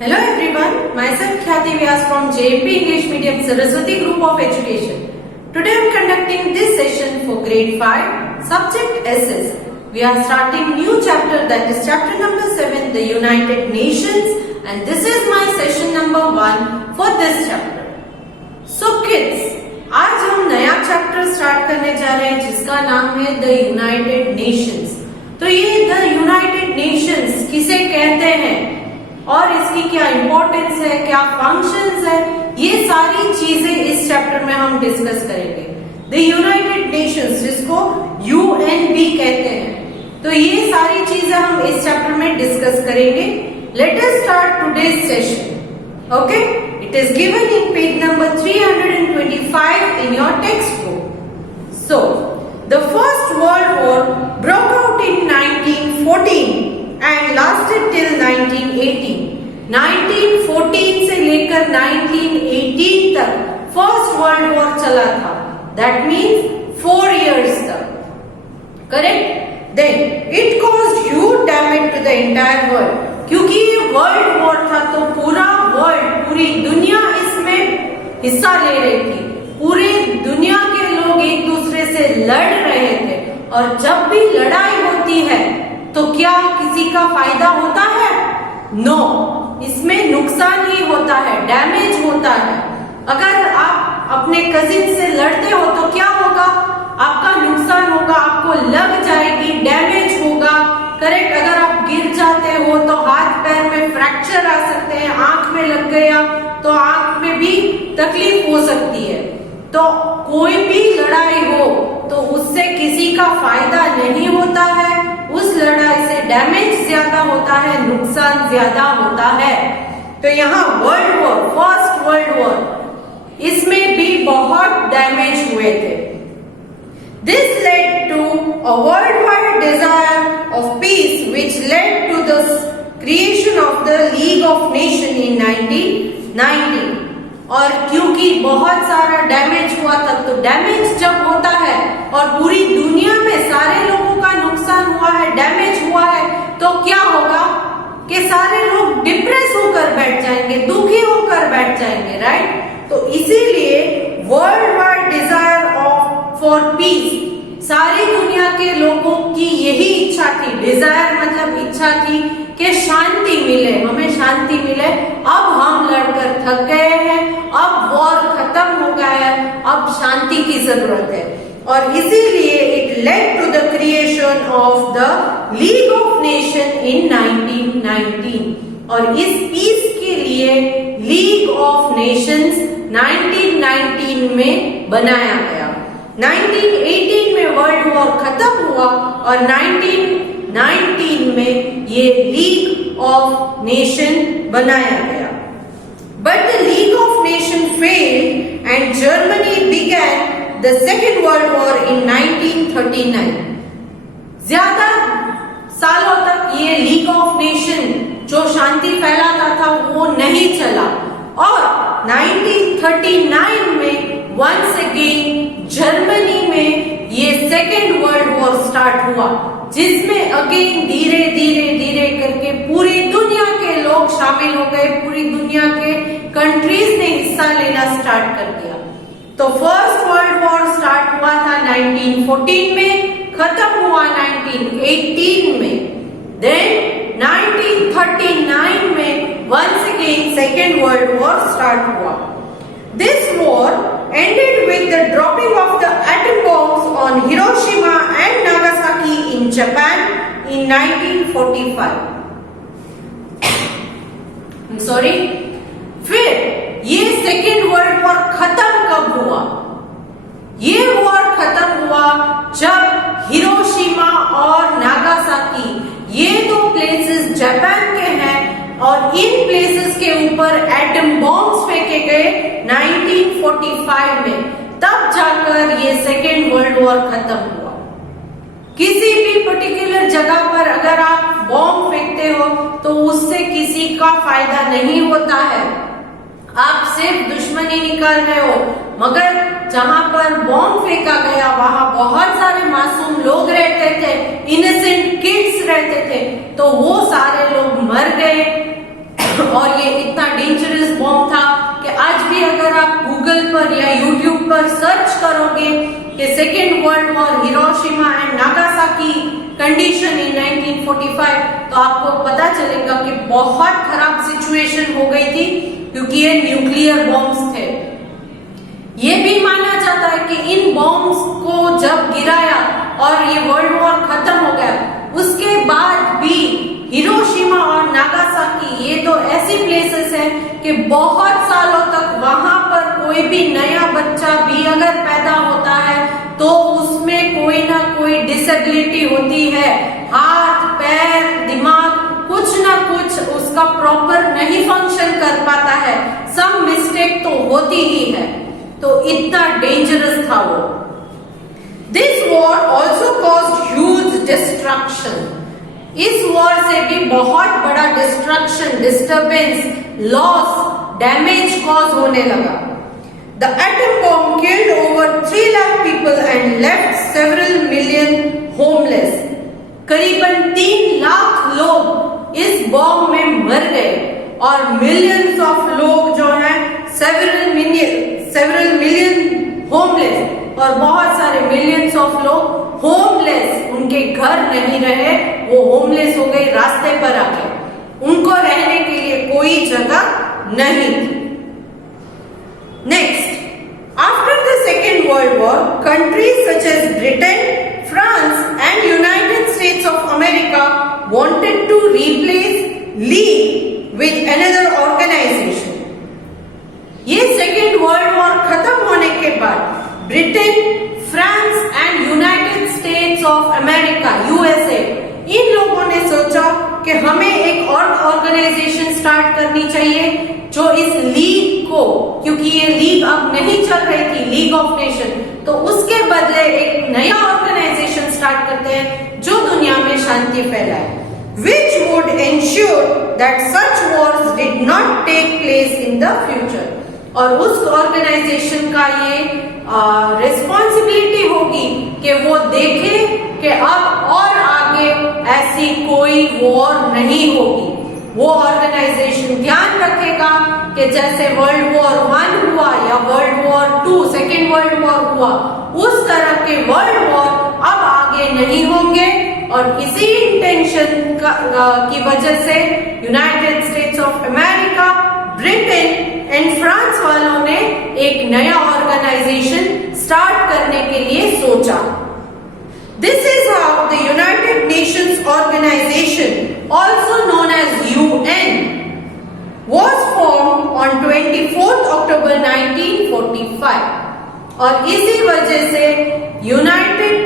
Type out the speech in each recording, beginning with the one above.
Hello everyone, myself Khyati Vyas from JMP English Medium Saraswati Group of Education. Today I am conducting this session for grade 5, subject SS. We are starting new chapter, that is chapter number 7, the United Nations, and this is my session number 1 for this chapter. So kids, आज हम नया chapter start करने जा रहे हैं जिसका नाम है द यूनाइटेड नेशंस। तो ये द यूनाइटेड नेशंस किसे कहते हैं और इसकी क्या इंपॉर्टेंस है, क्या फंक्शंस है, ये सारी चीजें इस चैप्टर में हम डिस्कस करेंगे। द यूनाइटेड नेशंस जिसको यूएनबी कहते हैं, तो ये सारी चीजें हम इस चैप्टर में डिस्कस करेंगे। Let us start today's session. Okay, it is given in page number 325 in your text book. So the first world war broke out in 1914 and lasted till 1918. 1914 से लेकर 1918 तक फर्स्ट वर्ल्ड वॉर चला था। That means 4 years तक, correct? Then it caused huge damage to the entire world. क्योंकि ये world war था तो पूरा वर्ल्ड, पूरी दुनिया इसमें हिस्सा ले रही थी। पूरी दुनिया के लोग एक दूसरे से लड़ रहे थे और जब भी लड़ाई होती है तो क्या किसी का फायदा होता है? नो, इसमें नुकसान ही होता है, डैमेज होता है। अगर आप अपने कजिन से लड़ते हो तो क्या होगा? आपका नुकसान होगा, आपको लग जाएगी, डैमेज होगा, करेक्ट? अगर आप गिर जाते हो तो हाथ पैर में फ्रैक्चर आ सकते हैं, आंख में लग गया तो आंख में भी तकलीफ हो सकती है। तो कोई भी लड़ाई हो तो उससे किसी का फायदा नहीं होता है, उस लड़ाई से डैमेज ज्यादा होता है, नुकसान ज्यादा होता है। तो यहाँ world war, first world war, इसमें भी बहुत डैमेज हुए थे। This led to a world wide desire of peace which led to the creation of the league of nation in 1990। और क्योंकि बहुत सारा डैमेज हुआ था, तो डैमेज जब होता है और पूरी दुनिया में सारे लोगों का नुकसान हुआ है, डैमेज हुआ है, तो क्या होगा कि सारे लोग डिप्रेस होकर बैठ जाएंगे, दुखी होकर बैठ जाएंगे, राइट? तो इसीलिए world wide desire of for piece, सारी दुनिया के लोगों की यही इच्छा थी। डिजायर मतलब इच्छा थी कि शांति मिले, हमें शांति मिले। अब हम लड़कर थक गए हैं, अब वॉर खत्म हो गया है, अब शांति की जरूरत है। और इसीलिए it led to the creation of the league of nation in 1919। और इस पीस के लिए लीग ऑफ नेशंस 1919 में बनाया गया। 1918 में वर्ल्ड वॉर खत्म हुआ और 1919 में ये लीग ऑफ नेशन बनाया गया। But the league of nation failed and Germany began the second world war in 1939। ज्यादा सालों तक ये लीग ऑफ नेशन जो शांति फैलाता था वो नहीं चला और 1939 में वंस अगेन जर्मनी में ये सेकेंड वर्ल्ड वॉर स्टार्ट हुआ, जिसमें अगेन धीरे धीरे करके पूरी दुनिया के लोग शामिल हो गए, पूरी दुनिया के कंट्रीज ने हिस्सा लेना स्टार्ट कर दिया। तो फर्स्ट वर्ल्ड वॉर स्टार्ट हुआ था 1914 में, खत्म हुआ 1918 में। देन 1939 में once again second world war start हुआ। This war ended with the dropping of the atom bombs on Hiroshima and Nagasaki in Japan in 1945. I'm sorry. फिर ये सेकेंड वर्ल्ड वॉर खत्म कब हुआ? ये वॉर खत्म हुआ जब हिरोशिमा और नागासाकी, ये दो प्लेसेस जापान के हैं और इन प्लेसेस के ऊपर एटम बॉम्ब्स फेंके गए 1945 में। तब जाकर ये सेकेंड वर्ल्ड वॉर खत्म हुआ। किसी भी पर्टिकुलर जगह पर अगर आप बॉम्ब फेंकते हो तो उससे किसी का फायदा नहीं होता है, आप सिर्फ दुश्मनी निकाल रहे हो। मगर जहां पर बॉम्ब फेंका गया वहां बहुत सारे मासूम लोग रहते थे, इनोसेंट किड्स रहते थे, तो वो सारे लोग मर गए। और ये इतना डेंजरस बॉम्ब था कि आज भी अगर आप गूगल पर या यूट्यूब पर सर्च करोगे कि second world war Hiroshima and Nagasaki condition in 1945, तो आपको पता चलेगा कि बहुत खराब सिचुएशन हो गई थी, क्योंकि ये न्यूक्लियर बॉम्ब्स थे। ये भी माना जाता है कि इन बॉम्ब्स को जब गिराया और ये वर्ल्ड वॉर खत्म हो गया, उसके बाद भी हिरोशिमा और नागासाकी ये तो ऐसी प्लेसेस हैं कि बहुत सालों तक वहां पर कोई भी नया बच्चा भी अगर पैदा होता है तो उसमें कोई ना कोई डिसेबिलिटी होती है, हाथ पैर दिमाग कुछ ना कुछ उसका प्रॉपर नहीं फंक्शन कर पाता है, सम मिस्टेक तो होती ही है। तो इतना डेंजरस था वो। This war also caused huge destruction. इस वॉर से भी बहुत बड़ा destruction, disturbance, loss, damage cause होने लगा। The atom bomb killed over 3 lakh people and left several million homeless. करीबन 3 लाख लोग इस बॉम्ब में मर गए और मिलियंस ऑफ लोग जो हैं सेवरल मिलियन होमलेस, और बहुत सारे मिलियंस ऑफ लोग होमलेस, उनके घर नहीं रहे, वो होमलेस हो गए रास्ते पर आके, उनको रहने के लिए कोई जगह नहीं थी। Next, after the second world war, countries such as Britain, France and United States of America wanted to replace League with another organisation. ये सेकेंड वर्ल्ड वॉर खत्म होने के बाद Britain, France and United States of America USA, इन लोगों ने सोचा कि हमें एक और ऑर्गेनाइजेशन स्टार्ट करनी चाहिए जो इस लीग को, क्योंकि ये लीग अब नहीं चल रही थी, लीग ऑफ नेशन, तो उसके बदले एक नया ऑर्गेनाइजेशन स्टार्ट करते हैं जो दुनिया में शांति फैलाए, which would ensure that such wars did not take place in the future। और उस ऑर्गेनाइजेशन का ये रिस्पॉन्सिबिलिटी होगी कि वो देखे कि अब और आगे ऐसी कोई वॉर नहीं होगी। वो ऑर्गेनाइजेशन ध्यान रखेगा कि जैसे वर्ल्ड वॉर 1 हुआ या world war 2, second world war हुआ, उस तरह के वर्ल्ड वॉर अब आगे नहीं होंगे। और इसी इंटेंशन की वजह से United States of America, Britain and France वालों ने एक नया ऑर्गेनाइजेशन स्टार्ट करने के लिए सोचा। This is how the united nations organisation, also known as UN, was formed on 24 October 1945। और इसी वजह से यूनाइटेड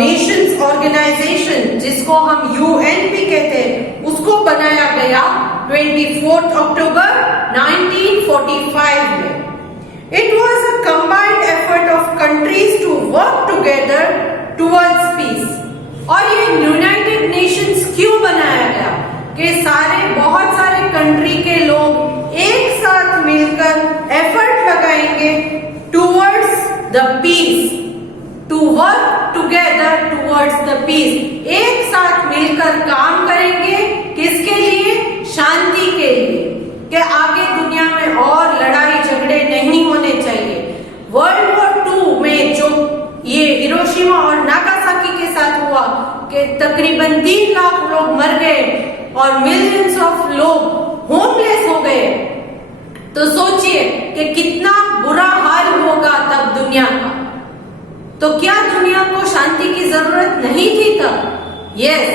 नेशंस ऑर्गेनाइजेशन, जिसको हम यूएन भी कहते हैं, उसको बनाया गया 24 अक्टूबर 1945 में। It was a combined effort of countries to work together towards peace। और ये यूनाइटेड नेशंस क्यों बनाया गया कि बहुत सारे कंट्री के लोग एक साथ मिलकर एफर्ट लगाएंगे towards the peace, to work together towards the peace. एक साथ मिलकर काम करेंगे, किसके लिए? शांति के लिए, कि आगे दुनिया में और लड़ाई झगड़े नहीं होने चाहिए। वर्ल्ड वॉर 2 में जो ये हिरोशिमा और नागासाकी के साथ हुआ कि तकरीबन 3 लाख लोग मर गए और मिलियंस ऑफ लोग होमलेस हो गए, तो सोचिए कि कितना बुरा हाल होगा तब दुनिया का। तो क्या दुनिया को शांति की जरूरत नहीं थी तब? यस।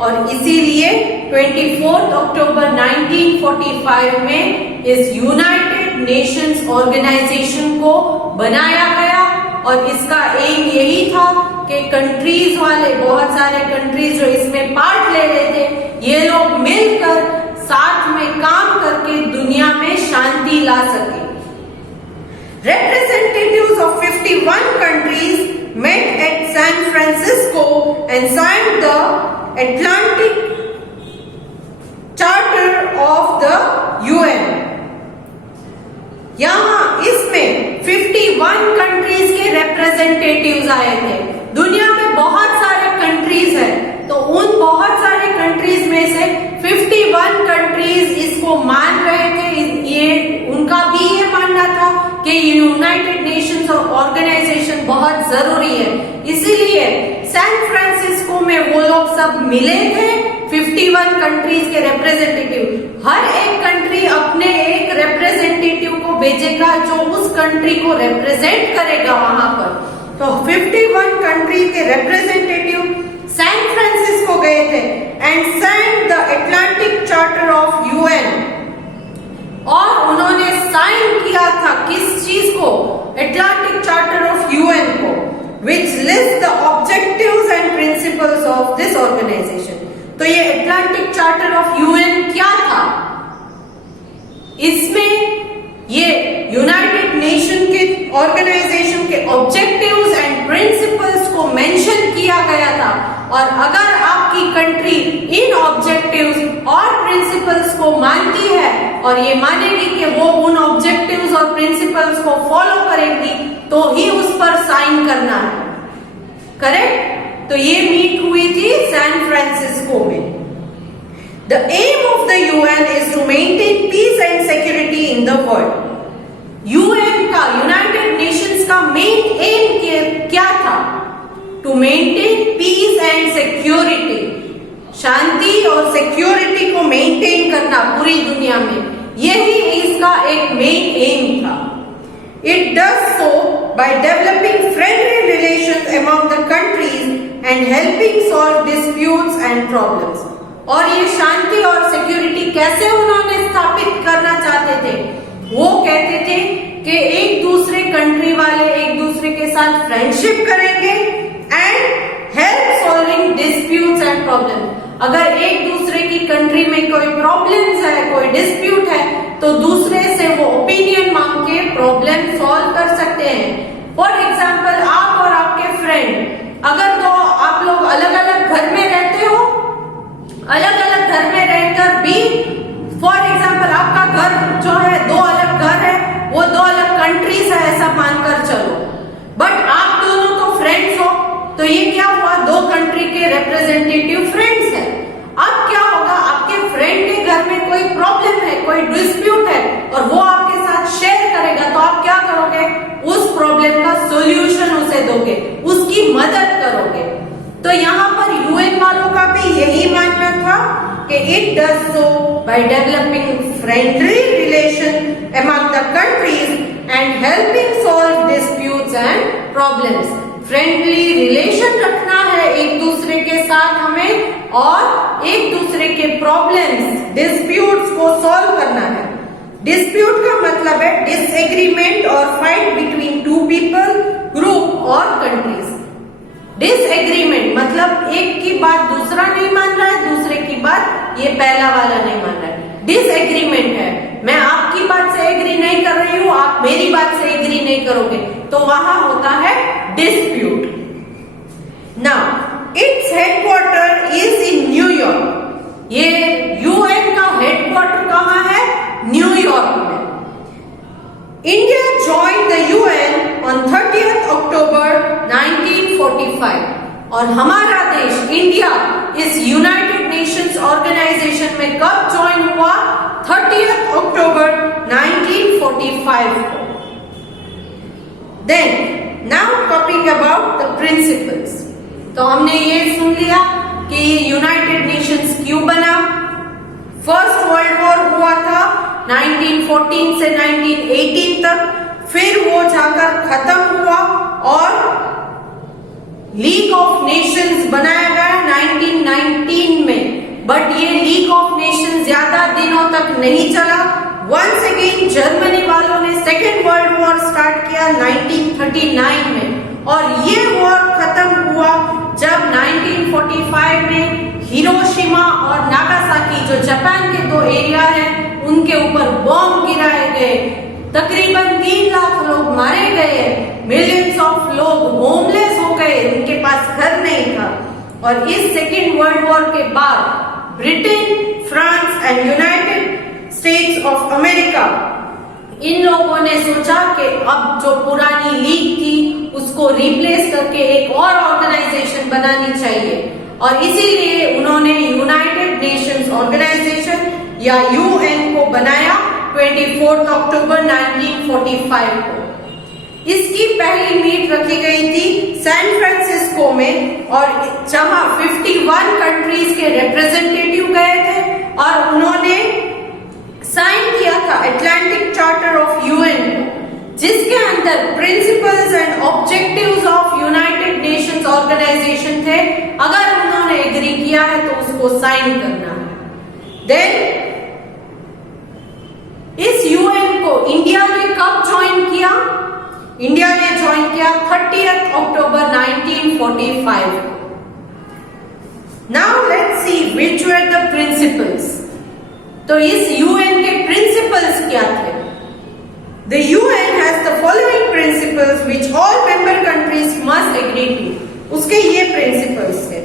और इसीलिए 24 अक्टूबर 1945 में इस यूनाइटेड नेशंस ऑर्गेनाइजेशन को बनाया गया। और इसका एम यही था कि कंट्रीज वाले, बहुत सारे कंट्रीज जो इसमें पार्ट ले रहे थे, ये लोग मिलकर साथ में काम करके दुनिया में शांति ला सके। Representatives of 51 countries met at San Francisco and signed the Atlantic Charter of the UN। यहाँ इसमें 51 कंट्रीज के रिप्रेजेंटेटिव्स आए थे। दुनिया में बहुत सारे कंट्रीज हैं, तो उन बहुत सारे कंट्रीज में से 51 51 कंट्रीज इसको मान रहे थे। ये उनका भी ये मानना था कि यूनाइटेड नेशंस ऑर्गेनाइजेशन बहुत जरूरी है, इसीलिए सैन फ्रांसिस्को में वो लोग सब मिले थे, 51 कंट्रीज के रिप्रेजेंटेटिव। हर एक कंट्री अपने एक रिप्रेजेंटेटिव को भेजेगा जो उस कंट्री को रिप्रेजेंट करेगा वहां पर। तो 51 कंट्री के रिप्रेजेंटेटिव सैन फ्रांसिस्को गए थे and sign the Atlantic charter of UN, और उन्होंने साइन किया था किस चीज को? अटलांटिक चार्टर ऑफ यूएन को, which lists the objectives and principles of this organization। तो ये अटलांटिक चार्टर ऑफ यूएन क्या था? इसमें ये यूनाइटेड नेशन के ऑर्गेनाइजेशन के ऑब्जेक्टिव्स एंड प्रिंसिपल्स को मेंशन किया गया था, और अगर आपकी कंट्री इन ऑब्जेक्टिव्स और प्रिंसिपल्स को मानती है और ये मानेगी कि वो उन ऑब्जेक्टिव्स और प्रिंसिपल्स को फॉलो करेगी, तो ही उस पर साइन करना है। करेक्ट? तो ये मीट हुई थी सैन फ्रांसिस्को में। The aim of the UN is to maintain peace and security in the world। UN का, यूनाइटेड नेशंस का मेन एम क्या था? To maintain peace and security, शांति और सिक्योरिटी को मेंटेन करना पूरी दुनिया में, यही इसका एक मेन एम था। It does so by developing friendly relations among the countries and helping solve disputes and problems। और ये शांति और सिक्योरिटी कैसे उन्होंने स्थापित करना चाहते थे? वो कहते थे कि एक दूसरे कंट्री वाले एक दूसरे के साथ फ्रेंडशिप करेंगे and help solving disputes and problem. अगर एक दूसरे की कंट्री में कोई प्रॉब्लम्स है, कोई डिस्प्यूट है, तो दूसरे से वो ओपिनियन मांग के प्रॉब्लम सॉल्व कर सकते हैं। फॉर एग्जाम्पल, आप और आपके फ्रेंड अगर तो आप लोग अलग अलग घर में रहते हो, अलग अलग घर में रहकर भी, फॉर एग्जाम्पल आपका घर जो है दो अलग घर है, वो दो अलग कंट्रीज है ऐसा मानकर चलो, बट आप दोनों तो फ्रेंड्स हो, तो ये क्या हुआ? दो कंट्री के रिप्रेजेंटेटिव फ्रेंड्स हैं। अब क्या होगा? आपके फ्रेंड के घर में कोई प्रॉब्लम है, कोई डिस्प्यूट है, और वो आपके साथ शेयर करेगा, तो आप क्या करोगे? उस प्रॉब्लम का सोल्यूशन उसे दोगे, उसकी मदद करोगे। तो यहाँ पर यूएन वालों का भी यही मानना था कि it does so by developing friendly relation among the countries and helping solve disputes and problems. Friendly relation रखना है एक दूसरे के साथ हमें, और एक दूसरे के प्रॉब्लम्स, डिस्प्यूट्स को सॉल्व करना है। डिस्प्यूट का मतलब है डिसएग्रीमेंट और fight between two people, group और कंट्रीज। डिसएग्रीमेंट मतलब एक की बात दूसरा नहीं मान रहा है, दूसरे की बात ये पहला वाला नहीं मान रहा है। डिसएग्रीमेंट है, मैं आपकी बात से एग्री नहीं कर रही हूं, आप मेरी बात से एग्री नहीं करोगे, तो वहां होता है dispute. Now its headquarter is in New York. ये यूएन का हेडक्वार्टर कहाँ है? न्यूयॉर्क में। India joined the UN on 30 अक्टूबर 1945, और हमारा देश इंडिया इस यूनाइटेड नेशंस ऑर्गेनाइजेशन में कब ज्वाइन हुआ? 30 अक्टूबर 1945 को। Then now talking about the principles. तो हमने ये सुन लिया कि ये यूनाइटेड नेशंस क्यों बना। फर्स्ट वर्ल्ड वॉर हुआ था 1914 से 1918 तक, फिर वो जाकर खत्म हुआ और लीग ऑफ नेशंस बनाया गया 1919 में, बट ये लीग ऑफ नेशंस ज्यादा दिनों तक नहीं चला। वंस अगेन जर्मनी वालों ने सेकेंड वर्ल्ड वॉर स्टार्ट किया 1939 में, और ये वॉर खत्म हुआ जब 1945 में हिरोशिमा और नागासाकी, जो जापान के दो एरिया हैं, उनके ऊपर बॉम्ब गिराए गए। तकरीबन 3 लाख लोग मारे गए, मिलियंस ऑफ लोग होमलेस हो गए, उनके पास घर नहीं था। और इस सेकेंड वर्ल्ड वॉर के बाद Britain, France and United States of America, इन लोगों ने सोचा कि अब जो पुरानी लीग थी उसको रिप्लेस करके एक और ऑर्गेनाइजेशन बनानी चाहिए। और इसीलिए उन्होंने यूनाइटेड नेशंस ऑर्गेनाइजेशन या यूएन को बनाया 24 अक्टूबर 1945 को। इसकी पहली मीट रखी गई थी सैन फ्रांसिस्को में और जहां 51 कंट्रीज के रिप्रेजेंटेटिव गए थे और उन्होंने साइन किया था अटलांटिक चार्टर ऑफ यूएन को, जिसके अंदर principles and objectives of united nations organisation थे। अगर उन्होंने एग्री किया है तो उसको साइन करना है। देन इस यूएन को इंडिया ने कब ज्वाइन किया? इंडिया ने ज्वाइन किया 30 अक्टूबर 1945 को। Now let's see which were the principles. तो इस यूएन के प्रिंसिपल्स क्या थे? The UN has the following principles which all member countries must agree to. उसके ये principles हैं।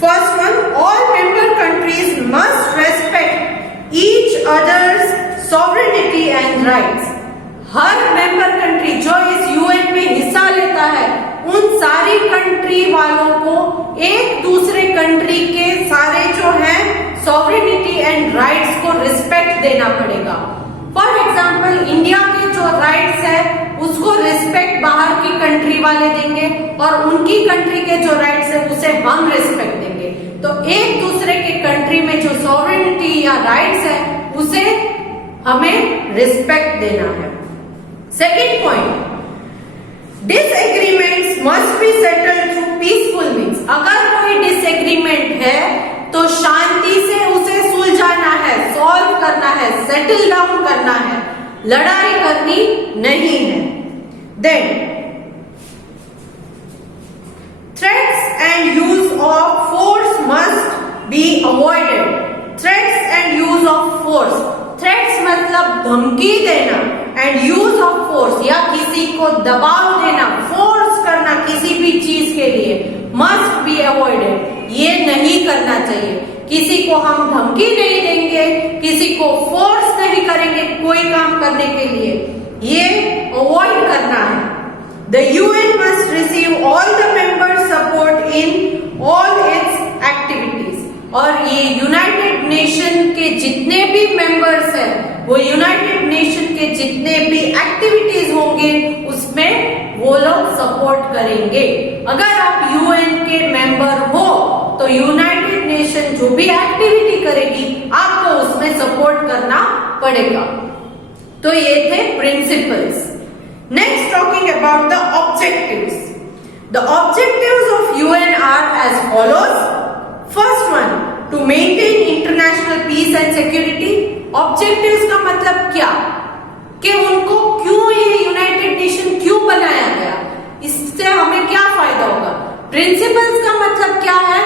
First one, all member countries must respect each other's sovereignty and rights. Her member country जो इस UN में हिस्सा लेता है, उन सारी कंट्री वालों को एक दूसरे कंट्री के सारे जो हैं sovereignty and rights को respect देना पड़ेगा। फॉर एग्जाम्पल इंडिया के जो राइट्स है उसको रिस्पेक्ट बाहर की कंट्री वाले देंगे और उनकी कंट्री के जो राइट्स है उसे हम रिस्पेक्ट देंगे। तो एक दूसरे के कंट्री में जो सॉवरेनिटी या राइट्स है उसे हमें रिस्पेक्ट देना है। Second point, disagreements must be settled through peaceful means. अगर कोई डिसएग्रीमेंट है तो शांति से उसे सुलझाना है, सॉल्व करना है, सेटल डाउन करना है, लड़ाई करनी नहीं है। Then threats and use of force must be avoided. Threats and use of force, threats मतलब धमकी देना एंड यूज ऑफ फोर्स या किसी को दबाव देना, फोर्स करना किसी भी चीज के लिए मस्ट बी अवॉइडेड। ये नहीं करना चाहिए। किसी को हम धमकी नहीं देंगे, किसी को फोर्स नहीं करेंगे कोई काम करने के लिए, ये अवॉइड करना है। The UN must receive all the members support in all it's activities. और ये यूनाइटेड नेशन के जितने भी मेंबर्स हैं, वो यूनाइटेड नेशन के जितने भी एक्टिविटीज होंगे उसमें वो लोग सपोर्ट करेंगे। अगर आप यूएन के मेंबर हो तो यूनाइटेड नेशन जो भी एक्टिविटी करेगी आपको उसमें सपोर्ट करना पड़ेगा। तो ये थे principles. Next talking about the objectives. The objectives of UN are as follows. First one, to maintain international peace and security. Objectives का मतलब क्या कि उनको क्यों ये यूनाइटेड नेशन क्यों बनाया गया, इससे हमें क्या फायदा होगा। प्रिंसिपल्स का मतलब क्या है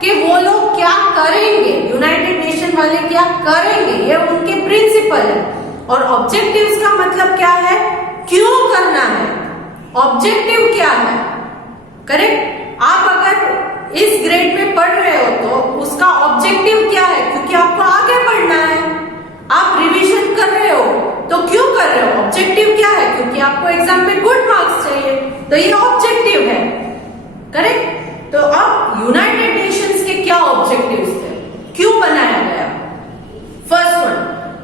कि वो लोग क्या करेंगे, यूनाइटेड नेशन वाले क्या करेंगे, ये उनके प्रिंसिपल है। और ऑब्जेक्टिव्स का मतलब क्या है, क्यों करना है, ऑब्जेक्टिव क्या है। करेक्ट। आप अगर इस ग्रेड में पढ़ रहे हो तो उसका ऑब्जेक्टिव क्या है, क्योंकि आपको आगे बढ़ना है। आप रिवीजन कर रहे हो तो क्यों कर रहे हो, ऑब्जेक्टिव क्या है, क्योंकि आपको एग्जाम में गुड मार्क्स चाहिए, तो ये ऑब्जेक्टिव है। करेक्ट। तो अब यूनाइटेड नेशंस के क्या ऑब्जेक्टिव्स थे, क्यों बनाया गया। First one,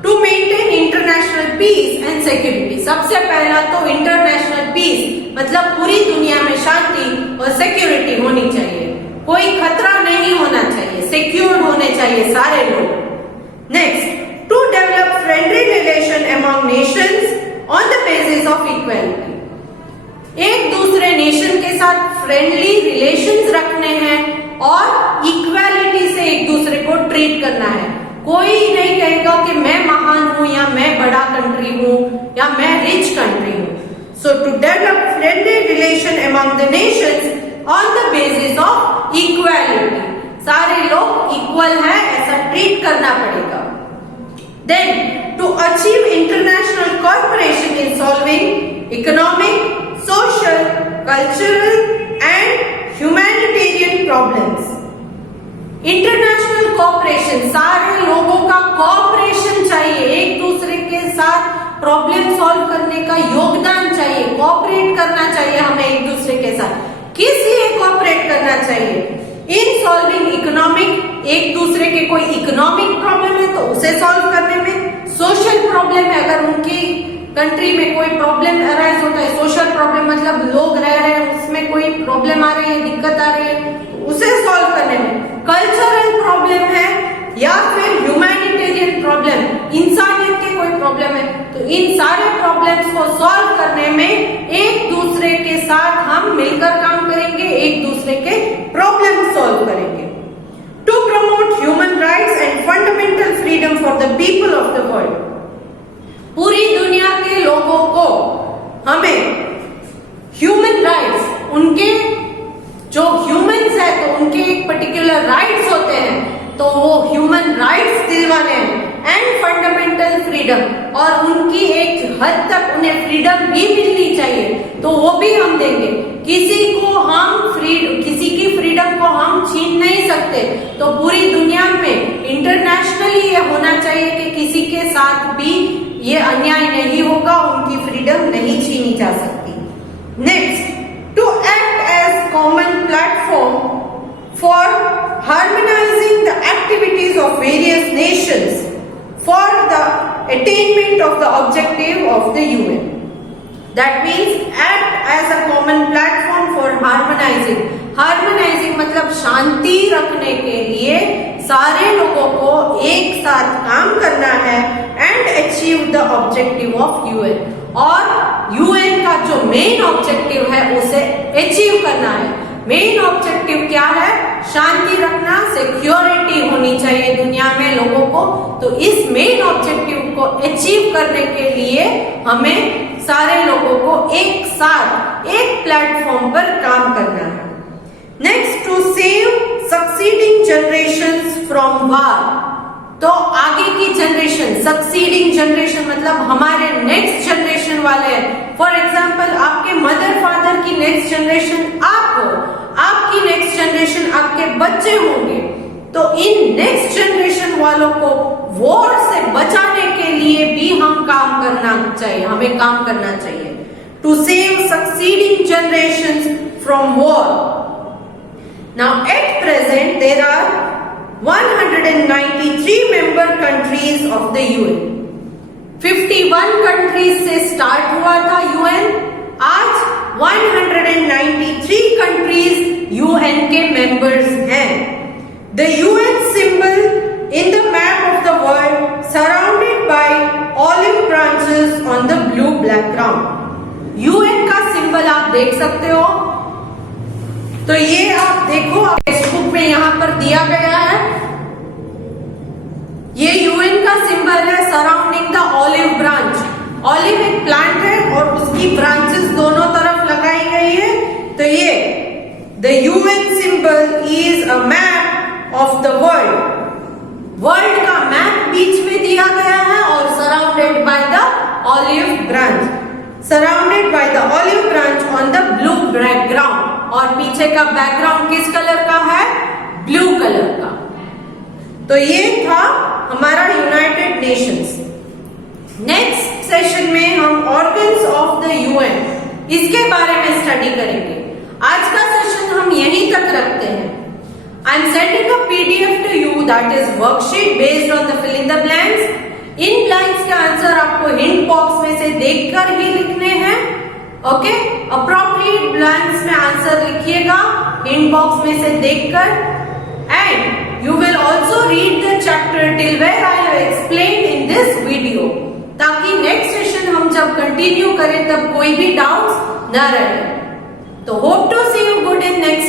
to maintain international peace and security. सबसे पहला तो इंटरनेशनल पीस मतलब पूरी दुनिया में शांति और सिक्योरिटी होनी चाहिए, कोई खतरा नहीं होना चाहिए, सिक्योर होने चाहिए सारे लोग। Next, to develop friendly relation among nations on the basis of equality. एक दूसरे नेशन के साथ फ्रेंडली रिलेशंस रखने हैं और इक्वालिटी से एक दूसरे को ट्रीट करना है। कोई नहीं कहेगा कि मैं महान हूं या मैं बड़ा कंट्री हूं या मैं रिच कंट्री हूं। So to develop friendly relation among the nations on the basis of equality, सारे लोग इक्वल है ऐसा ट्रीट करना पड़ेगा। Then to achieve international corporation in solving economic, social, cultural and humanitarian problems. International cooperation, सारे लोगों का कोऑपरेशन चाहिए, एक दूसरे के साथ प्रॉब्लम सॉल्व करने का योगदान चाहिए, कोऑपरेट करना चाहिए हमें एक दूसरे के साथ। किस लिए कोऑपरेट करना चाहिए, इन सॉल्विंग इकोनॉमिक, एक दूसरे के कोई इकोनॉमिक प्रॉब्लम है तो उसे सॉल्व करने में, सोशल प्रॉब्लम है अगर उनकी कंट्री में कोई प्रॉब्लम अराइज होता है, सोशल प्रॉब्लम मतलब लोग रह रहे हैं उसमें कोई प्रॉब्लम आ रही है, दिक्कत आ रही है, उसे सॉल्व करने में, कल्चरल प्रॉब्लम है या फिर ह्यूमैनिटेरियन प्रॉब्लम, इंसानियत के कोई प्रॉब्लम है, तो इन सारे प्रॉब्लम्स को सॉल्व करने में एक दूसरे के साथ हम मिलकर काम करेंगे, एक दूसरे के प्रॉब्लम सॉल्व करेंगे। To promote human rights and fundamental freedom for the people of the world, पूरी दुनिया के लोगों को हमें ह्यूमन राइट्स, उनके जो ह्यूमंस है तो उनके एक पर्टिकुलर राइट्स होते हैं तो वो ह्यूमन राइट्स दिलवाने हैं, एंड फंडामेंटल फ्रीडम, और उनकी एक हद तक उन्हें फ्रीडम भी मिलनी चाहिए तो वो भी हम देंगे। किसी की फ्रीडम को हम छीन नहीं सकते, तो पूरी दुनिया में इंटरनेशनली ये होना चाहिए कि किसी के साथ भी ये अन्याय नहीं होगा, उनकी फ्रीडम नहीं छीनी जा सकती। Next, to act as common platform for harmonizing the activities of various nations for the attainment of the objective of the UN. That means act as a common platform for harmonizing. Harmonizing मतलब शांति रखने के लिए सारे लोगों को एक साथ काम करना है and achieve the objective of UN. और UN का जो मेन ऑब्जेक्टिव है उसे अचीव करना है। मेन ऑब्जेक्टिव क्या है? शांति रखना, सिक्योरिटी होनी चाहिए दुनिया में लोगों को, तो इस मेन ऑब्जेक्टिव को अचीव करने के लिए हमें सारे लोगों को एक साथ एक प्लेटफॉर्म पर काम करना है। Next, to save succeeding generations from war, तो आगे की जनरेशन, सक्सीडिंग जनरेशन मतलब हमारे नेक्स्ट जनरेशन वाले, फॉर एग्जाम्पल आपके मदर फादर की नेक्स्ट जनरेशन आप हो, आपकी नेक्स्ट जनरेशन आपके बच्चे होंगे, तो इन नेक्स्ट जनरेशन वालों को वॉर से बचाने के लिए भी हम काम करना चाहिए, हमें काम करना चाहिए। To save succeeding generations from war. Now at present there are 193 member countries of the UN. 51 countries से स्टार्ट हुआ था UN, आज 193 countries UN के members हैं। The UN symbol in the map of the world surrounded by olive branches on the blue background. UN का symbol आप देख सकते हो, तो ये आप देखो, आप टेक्स्टबुक में यहाँ पर दिया गया है, ये यूएन का सिंबल है surrounding the olive branch. Olive एक प्लांट है और उसकी ब्रांचेस दोनों तरफ लगाई गई है, तो ये the UN symbol is a map of the world. World का मैप बीच में दिया गया है और surrounded by the olive branch, surrounded by the olive branch on the blue background, और पीछे का बैकग्राउंड किस कलर का है? ब्लू कलर का। तो ये था हमारा यूनाइटेड नेशंस। नेक्स्ट सेशन में हम ऑर्गन्स ऑफ द यूएन, इसके बारे में स्टडी करेंगे। आज का सेशन हम यहीं तक रखते हैं। I am sending a PDF to you, that is worksheet based on the fill in the blanks. इन ब्लैंक्स का आंसर आपको हिंट बॉक्स में से देखकर ही लिखने हैं। ओके, अप्रोप्रिएट ब्लैंक्स में आंसर लिखिएगा हिंट बॉक्स में से देखकर, and you will also read the chapter till where I have explained in this video, ताकि नेक्स्ट सेशन हम जब कंटिन्यू करें तब कोई भी डाउट्स न रहे। तो hope to see you good in next